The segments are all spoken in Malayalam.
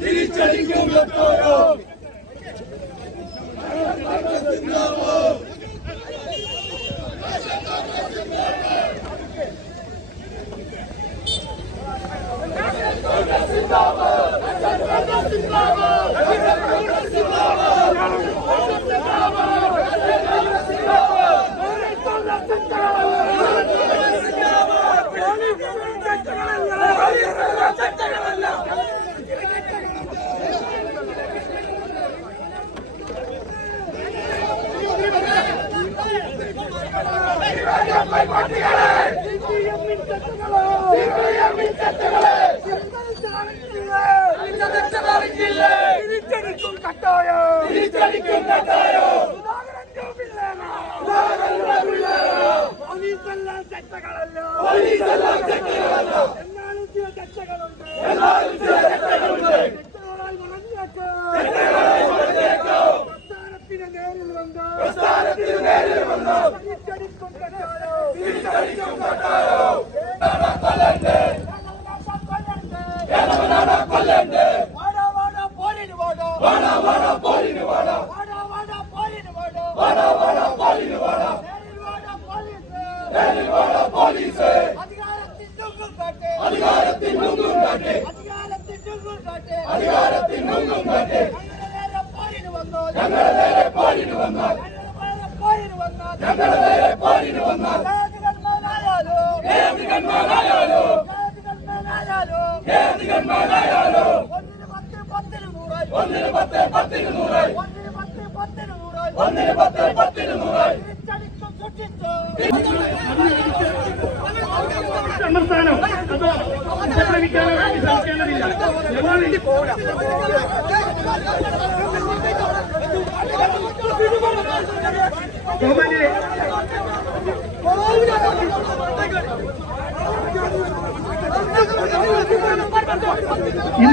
തിരിച്ചടിക്കും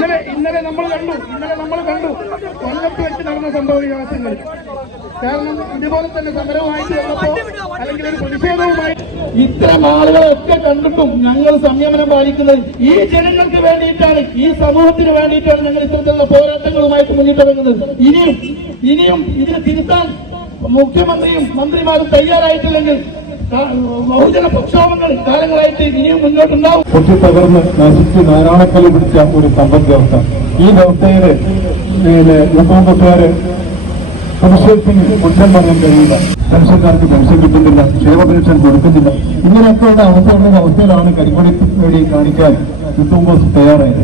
ഇന്നലെ നമ്മൾ കണ്ടു കൊല്ലത്ത് വെച്ച് നടന്ന സംഭവ വികാസങ്ങൾ. കാരണം ഇതുപോലെ തന്നെ സമരവുമായിട്ട് വന്നപ്പോ അല്ലെങ്കിൽ ഒരു പ്രതിഷേധവുമായി ഇത്തരം ആളുകളൊക്കെ കണ്ടിട്ടും ഞങ്ങൾ സംയമനം പാലിക്കുന്നത് ഈ ജനങ്ങൾക്ക് വേണ്ടിയിട്ടാണ്, ഈ സമൂഹത്തിന് വേണ്ടിയിട്ടാണ് ഞങ്ങൾ ഇത്തരത്തിലുള്ള പോരാട്ടങ്ങളുമായിട്ട് മുന്നിട്ടിറങ്ങുന്നത്. ഇനിയും ഇതിനെ തിരുത്താൻ മുഖ്യമന്ത്രിയും മന്ത്രിമാരും തയ്യാറായിട്ടില്ലെങ്കിൽ ബഹുജന പ്രക്ഷോഭങ്ങൾ കാലങ്ങളായിട്ട് ഇനിയും മുന്നോട്ടുണ്ടാവും. പൊട്ടിത്തകർന്ന് നശിച്ച് നാരായണക്കല്ല് പിടിച്ച ഒരു സമ്പദ് വ്യവസ്ഥ. ഈ വ്യവസ്ഥയില് ഉപഭോക്താക്കാര് പെൻഷന് കുറ്റം പറയാൻ കഴിയില്ല. പെൻഷൻകാർക്ക് പെൻഷൻ കിട്ടുന്നില്ല, ക്ഷേമ പെൻഷൻ കൊടുക്കുന്നില്ല. ഇങ്ങനെയൊക്കെയുള്ള അവസ്ഥയിലാണ് കരിമണി വേണ്ടി കാണിക്കാൻ യൂത്ത് കോൺഗ്രസ് തയ്യാറായത്.